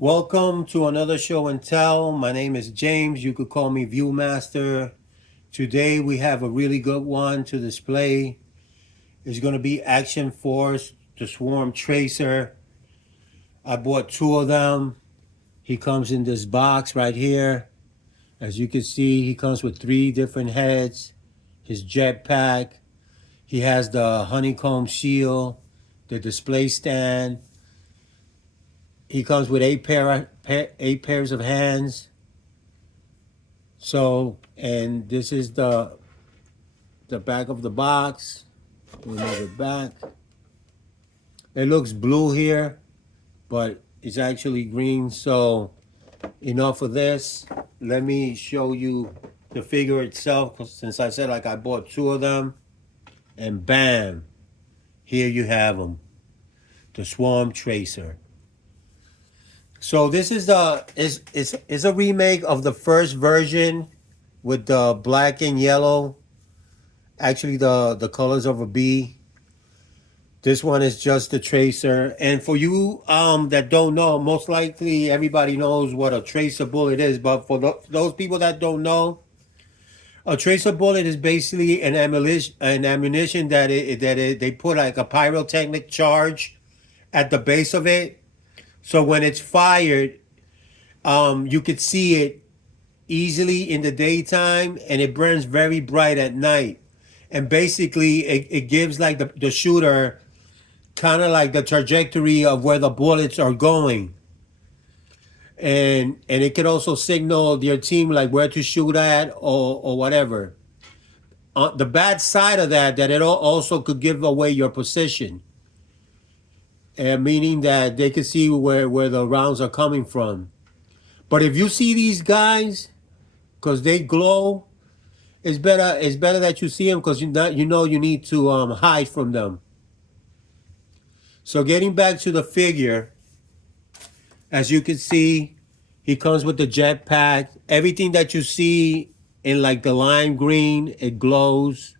Welcome to another show and tell. My name is James. You could call me Viewmaster. Today we have a really good one to display. It's going to be Action Force, the Swarm Tracer. I bought two of them. He comes in this box right here. As you can see, he comes with three different heads. His jetpack. He has the honeycomb shield, the display stand. He comes with eight pairs of hands. So, and this is the back of the box. We move it back. It looks blue here, but it's actually green. So, enough of this. Let me show you the figure itself. Since I said I bought two of them, and bam, here you have them, the Swarm Tracer. So this is is a remake of the first version with the black and yellow. Actually, the colors of a bee. This one is just the tracer. And for you that don't know, most likely everybody knows what a tracer bullet is. But for those people that don't know, a tracer bullet is basically an ammunition they put like a pyrotechnic charge at the base of it. So when it's fired, you could see it easily in the daytime, and it burns very bright at night. And basically, it gives like the shooter kind of like the trajectory of where the bullets are going. And it can also signal your team like where to shoot at or whatever. The bad side of that it also could give away your position. Meaning that they can see where the rounds are coming from. But if you see these guys, because they glow, it's better that you see them because you need to hide from them. So getting back to the figure, as you can see, he comes with the jetpack. Everything that you see in like the lime green, it glows.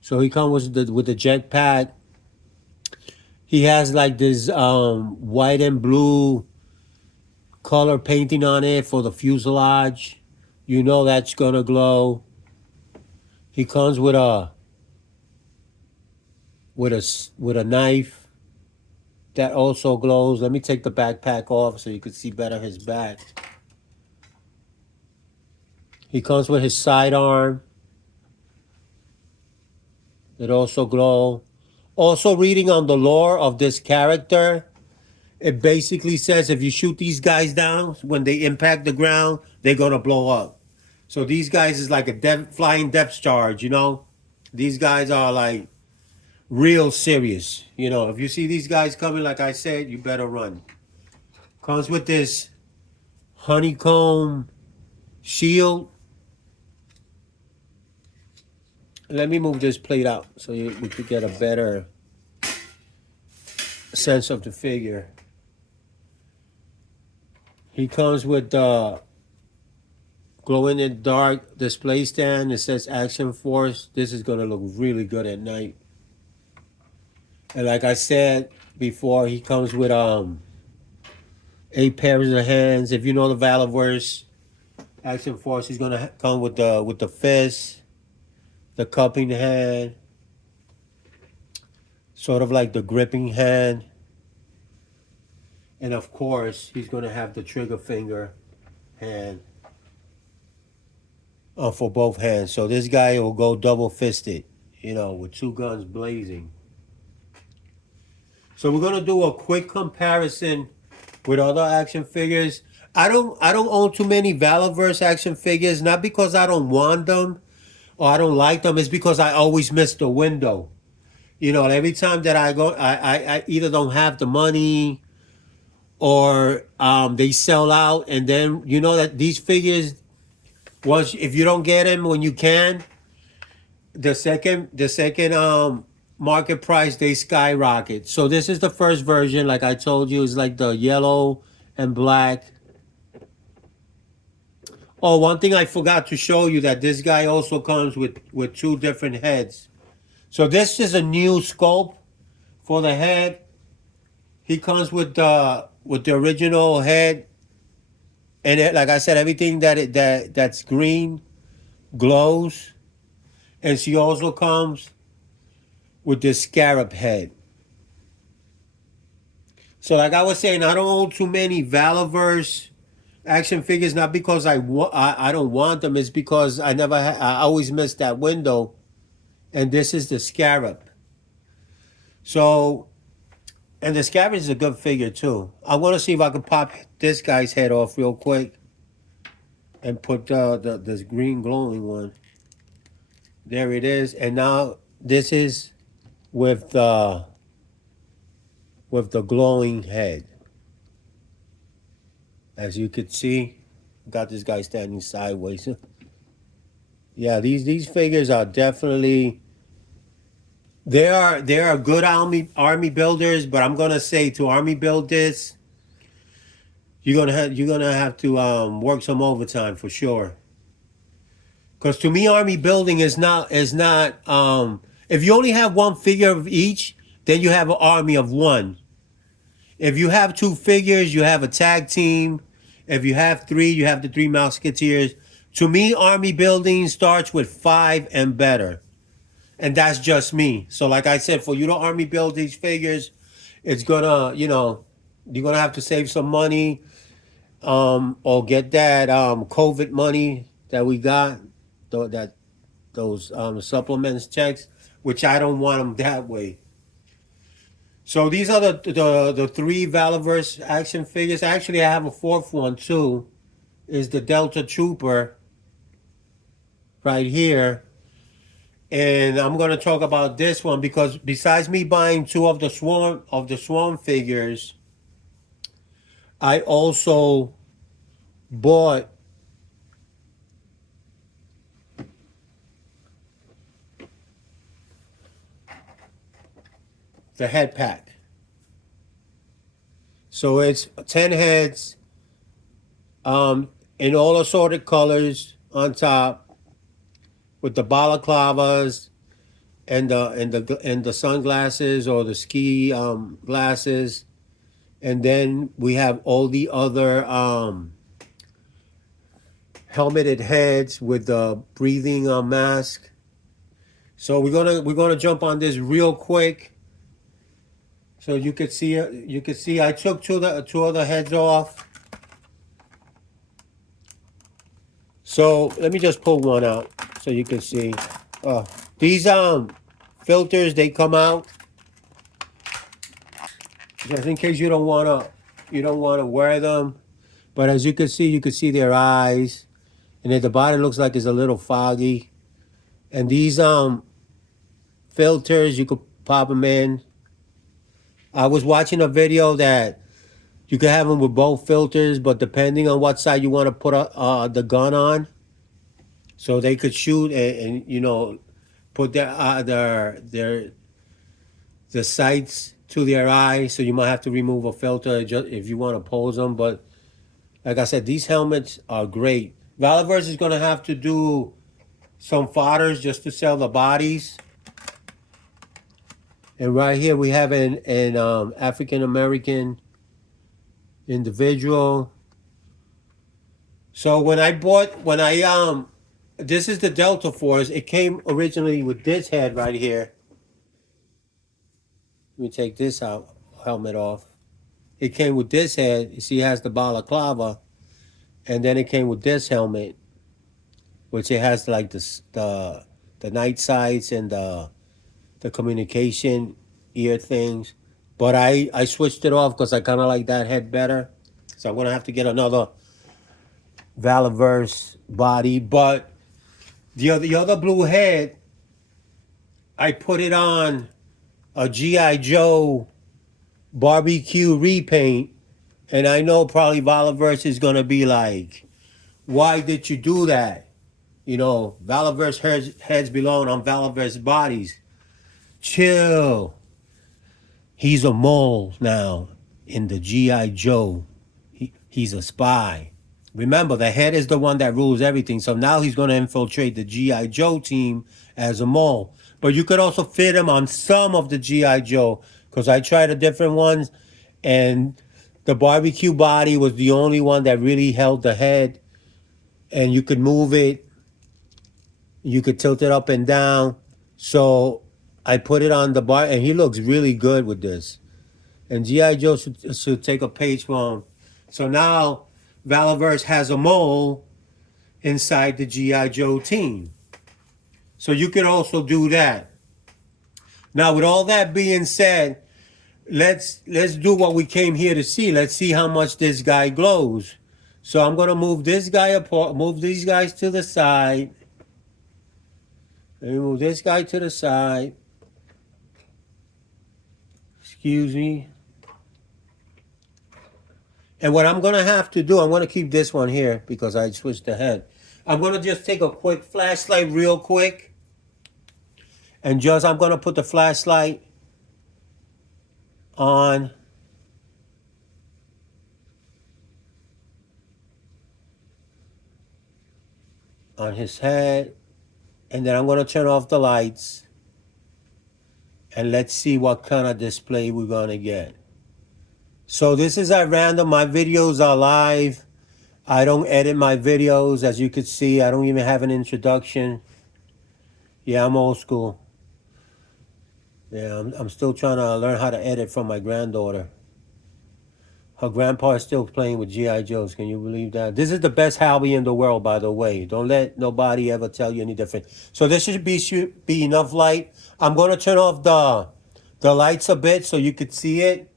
So he comes with the jetpack. He has like this white and blue color painting on it for the fuselage. You know that's gonna glow. He comes with a knife that also glows. Let me take the backpack off so you can see better his back. He comes with his sidearm. It also glows. Also reading on the lore of this character, it basically says if you shoot these guys down, when they impact the ground, they're gonna blow up. So these guys is like a flying depth charge, you know? These guys are like real serious. You know, if you see these guys coming, like I said, you better run. Comes with this honeycomb shield. Let me move this plate out so we could get a better sense of the figure. He comes with the glow-in-the-dark display stand. It says Action Force. This is going to look really good at night. And like I said before, he comes with 8 pairs of hands. If you know the Valaverse Action Force, he's going to come with the fist, the cupping hand, sort of like the gripping hand. And of course, he's going to have the trigger finger hand for both hands. So this guy will go double fisted, with 2 guns blazing. So we're going to do a quick comparison with other action figures. I don't own too many Valaverse action figures, not because I don't want them or I don't like them. It's because I always miss the window. Every time that I go, I either don't have the money or they sell out. And then, that these figures, once if you don't get them when you can, the second market price, they skyrocket. So this is the first version. Like I told you, it's like the yellow and black. Oh, one thing I forgot to show you, that this guy also comes with 2 different heads. So this is a new sculpt for the head. He comes with the original head, and like I said, everything that's green glows, and she also comes with this scarab head. So, like I was saying, I don't own too many Valaverse action figures, not because I don't want them. It's because I always miss that window, and this is the scarab. So, and the scarab is a good figure too. I want to see if I can pop this guy's head off real quick and put the this green glowing one. There it is, and now this is with the glowing head. As you could see, got this guy standing sideways. Yeah, these figures are definitely they are good army builders, but I'm gonna say to army build this, you're gonna have to work some overtime for sure. Because to me, army building is not. If you only have one figure of each, then you have an army of one. If you have two figures, you have a tag team. If you have three, you have the three musketeers. To me, army building starts with five and better. And that's just me. So like I said, for you to army build these figures, it's gonna, you're gonna have to save some money, or get that COVID money that we got, that those supplements checks, which I don't want them that way. So these are the three Valaverse action figures. Actually, I have a fourth one too. Is the Delta Trooper right here, and I'm gonna talk about this one because besides me buying two of the Swarm figures, I also bought the head pack. So it's 10 heads, in all assorted colors on top, with the balaclavas and the sunglasses or the ski glasses, and then we have all the other helmeted heads with the breathing mask. So we're gonna jump on this real quick. So you could see I took two of the heads off. So let me just pull one out so you can see. These filters, they come out just in case you don't wanna wear them. But as you can see their eyes, and then the body looks like it's a little foggy. And these filters, you could pop them in. I was watching a video that you could have them with both filters, but depending on what side you want to put the gun on, so they could shoot and put their the sights to their eyes. So you might have to remove a filter just if you want to pose them. But like I said, these helmets are great. Valaverse is gonna have to do some fodders just to sell the bodies. And right here we have an African American individual. So this is the Delta Force. It came originally with this head right here. Let me take this helmet off. It came with this head. You see, it has the balaclava, and then it came with this helmet, which it has like the night sights and the communication ear things. But I switched it off because I kind of like that head better. So I'm gonna have to get another Valaverse body. But the other blue head, I put it on a GI Joe barbecue repaint, and I know probably Valaverse is gonna be like, "Why did you do that?" Valaverse heads belong on Valaverse bodies. Chill. He's a mole now in the GI Joe. He's a spy. Remember, the head is the one that rules everything. So now he's going to infiltrate the GI Joe team as a mole. But you could also fit him on some of the GI Joe, because I tried the different ones, And the barbecue body was the only one that really held the head, and you could move it, you could tilt it up and down. So I put it on the bar, and he looks really good with this. And G.I. Joe should take a page from him. So now Valaverse has a mole inside the G.I. Joe team. So you could also do that. Now, with all that being said, let's do what we came here to see. Let's see how much this guy glows. So I'm gonna move this guy apart, move these guys to the side. Let me move this guy to the side. Excuse me. And what I'm gonna have to do, I'm gonna keep this one here because I switched the head. I'm gonna just take a quick flashlight real quick. And just I'm gonna put the flashlight on his head, and then I'm gonna turn off the lights, and let's see what kind of display we're gonna get. So this is at random. My videos are live. I don't edit my videos. As you can see, I don't even have an introduction. Yeah, I'm old school. Yeah, I'm still trying to learn how to edit from my granddaughter. Her grandpa is still playing with G.I. Joes. Can you believe that? This is the best hobby in the world, by the way. Don't let nobody ever tell you any different. So this should be enough light. I'm going to turn off the lights a bit so you could see it.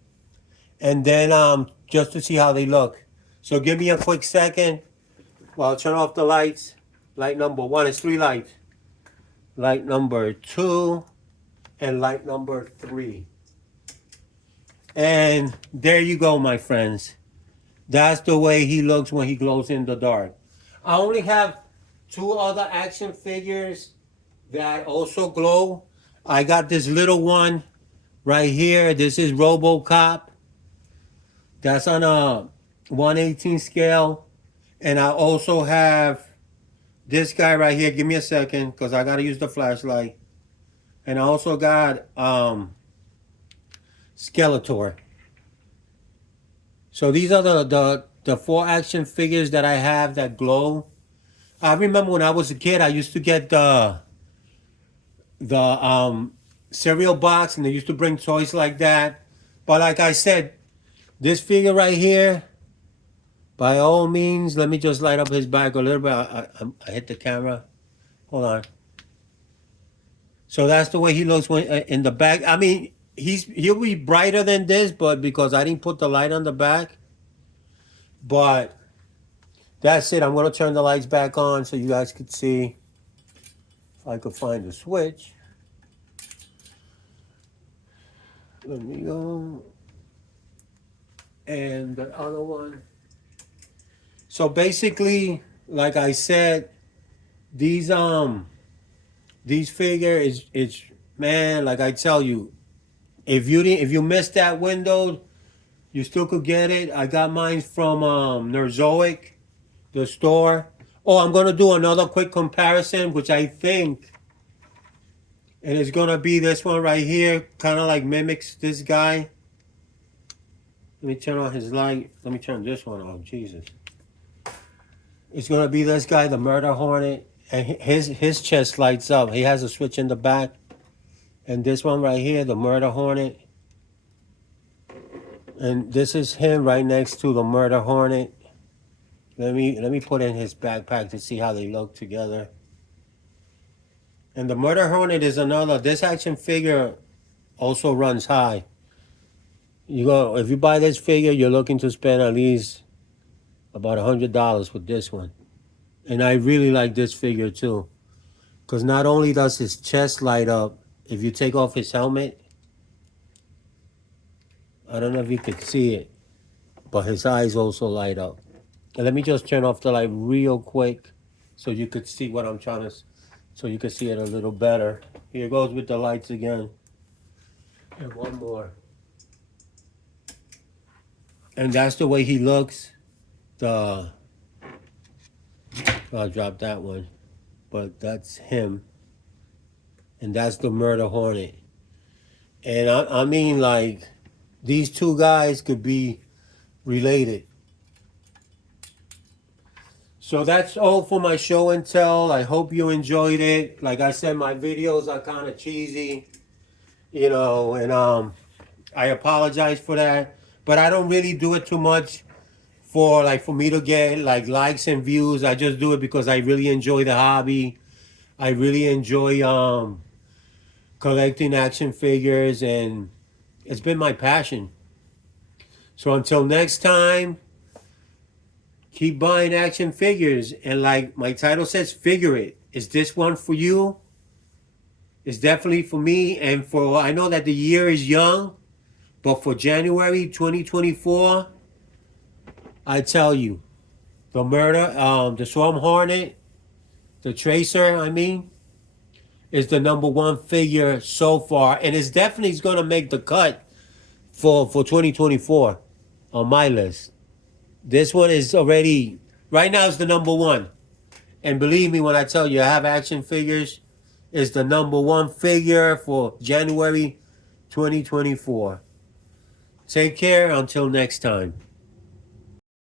And then just to see how they look. So give me a quick second. Well, I'll turn off the lights. Light number 1 is 3 lights. Light number 2 and light number 3. And there you go, my friends. That's the way he looks when he glows in the dark. I only have 2 other action figures that also glow. I got this little one right here. This is RoboCop. That's on a 1/18 scale. And I also have this guy right here. Give me a second because I got to use the flashlight. And I also got Skeletor. So these are the 4 action figures that I have that glow. I remember when I was a kid, I used to get the cereal box, and they used to bring toys like that. But like I said, this figure right here, by all means, let me just light up his back a little bit. I hit the camera. Hold on. So that's the way he looks when in the back. I mean, he'll be brighter than this, but because I didn't put the light on the back. But that's it. I'm going to turn the lights back on so you guys could see. If I could find the switch. Let me go. And the other one. So basically, like I said, these figures it's man, like I tell you, if you missed that window, you still could get it. I got mine from Nerzoic, the store. Oh, I'm gonna do another quick comparison, which I think, and it's gonna be this one right here, kind of like mimics this guy. Let me turn on his light. Let me turn this one on. Jesus. It's gonna be this guy, the Murder Hornet, and his chest lights up. He has a switch in the back, and this one right here, the Murder Hornet, and this is him right next to the Murder Hornet. Let me put in his backpack to see how they look together. And the Murder Hornet is another. This action figure also runs high. If you buy this figure, you're looking to spend at least about $100 with this one. And I really like this figure too, because not only does his chest light up, if you take off his helmet, I don't know if you could see it, but his eyes also light up. And let me just turn off the light real quick so you could see what I'm trying to, so you could see it a little better. Here goes with the lights again. And one more. And that's the way he looks. I'll drop that one. But that's him. And that's the Murder Hornet. And I mean, like, these two guys could be related. So that's all for my show and tell. I hope you enjoyed it. Like I said, my videos are kind of cheesy, you know, and I apologize for that. But I don't really do it too much for me to get like likes and views. I just do it because I really enjoy the hobby. I really enjoy collecting action figures, and it's been my passion. So until next time, keep buying action figures. And like my title says, figure it. Is this one for you? It's definitely for me. And I know that the year is young, but for January 2024, I tell you, the Swarm Hornet, the Tracer, is the #1 figure so far. And it's definitely going to make the cut for 2024 on my list. This one is already, right now, it's the #1. And believe me when I tell you, I have action figures. It's the #1 figure for January 2024. Take care until next time.